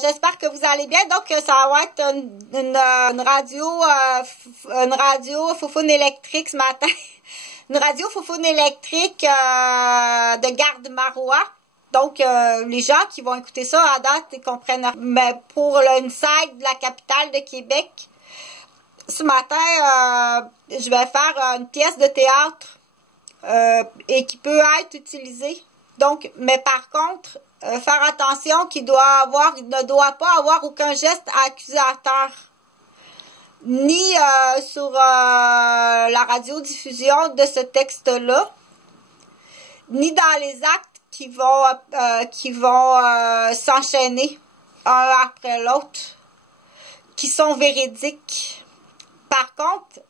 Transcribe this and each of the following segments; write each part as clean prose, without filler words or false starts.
j'espère que vous allez bien. Donc, ça va être une radio foufoune électrique ce matin. Une radio foufoune électrique de Garde-Marois. Donc, les gens qui vont écouter ça à date, ils comprennent. Mais pour une site de la capitale de Québec, ce matin, je vais faire une pièce de théâtre et qui peut être utilisée. Donc, mais par contre, faire attention qu'il ne doit pas avoir aucun geste accusateur. Ni sur la radiodiffusion de ce texte-là, ni dans les actes qui vont s'enchaîner un après l'autre, qui sont véridiques. Par contre,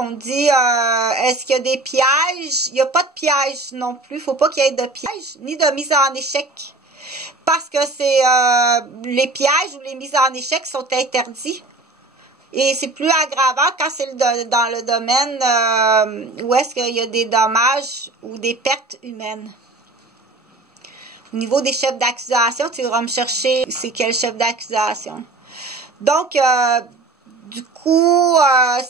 on dit, est-ce qu'il y a des pièges? Il n'y a pas de pièges non plus. Il ne faut pas qu'il y ait de pièges, ni de mise en échec. Parce que les pièges ou les mises en échec sont interdits. Et c'est plus aggravant quand c'est dans le domaine où est-ce qu'il y a des dommages ou des pertes humaines. Au niveau des chefs d'accusation, tu iras me chercher c'est quel chef d'accusation. Donc, du coup,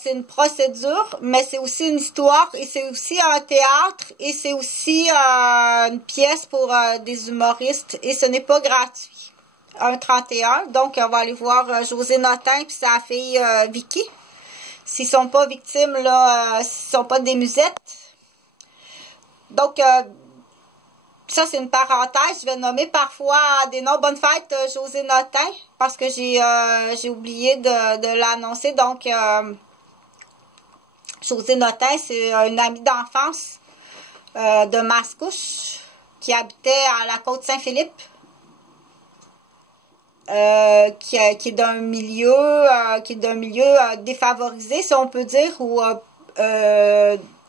c'est une procédure, mais c'est aussi une histoire et c'est aussi un théâtre et c'est aussi une pièce pour des humoristes et ce n'est pas gratuit. Un 31, donc on va aller voir José Notin et sa fille Vicky. S'ils sont pas victimes, là, s'ils sont pas des musettes. Donc, ça, c'est une parenthèse. Je vais nommer parfois des noms. Bonne fête, José Notin, parce que j'ai oublié de l'annoncer. Donc, José Notin, c'est une amie d'enfance de Mascouche qui habitait à la Côte-Saint-Philippe, qui est d'un milieu défavorisé, si on peut dire, ou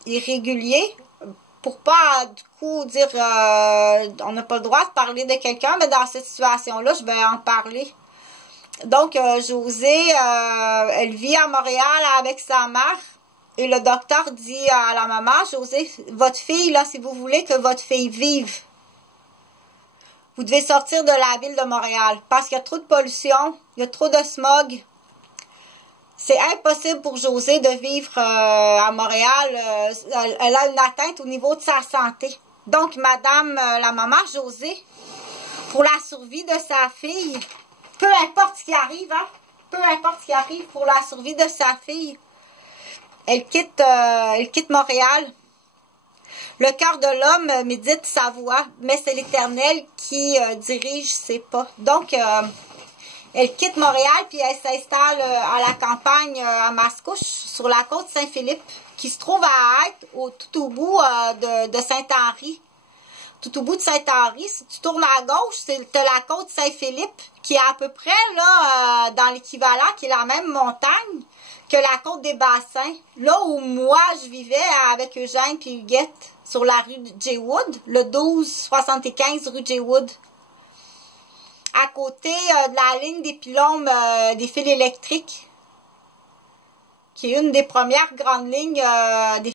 irrégulier. Pour pas, du coup, dire on n'a pas le droit de parler de quelqu'un, mais dans cette situation-là, je vais en parler. Donc, José, elle vit à Montréal avec sa mère. Et le docteur dit à la maman, José, votre fille, là, si vous voulez que votre fille vive, vous devez sortir de la ville de Montréal. Parce qu'il y a trop de pollution, il y a trop de smog. C'est impossible pour José de vivre à Montréal. Elle a une atteinte au niveau de sa santé. Donc, madame, la maman José, pour la survie de sa fille, peu importe ce qui arrive, hein, peu importe ce qui arrive pour la survie de sa fille, elle quitte Montréal. Le cœur de l'homme médite sa voix, mais c'est l'Éternel qui dirige ses pas. Donc, elle quitte Montréal, puis elle s'installe à la campagne à Mascouche, sur la côte Saint-Philippe, qui se trouve à être tout au bout de Saint-Henri. Tout au bout de Saint-Henri, si tu tournes à gauche, c'est la côte Saint-Philippe, qui est à peu près là dans l'équivalent, qui est la même montagne que la côte des Bassins. Là où moi, je vivais avec Eugène et Huguette, sur la rue J-Wood, le 1275 rue J-Wood. À côté de la ligne des pylônes des fils électriques, qui est une des premières grandes lignes des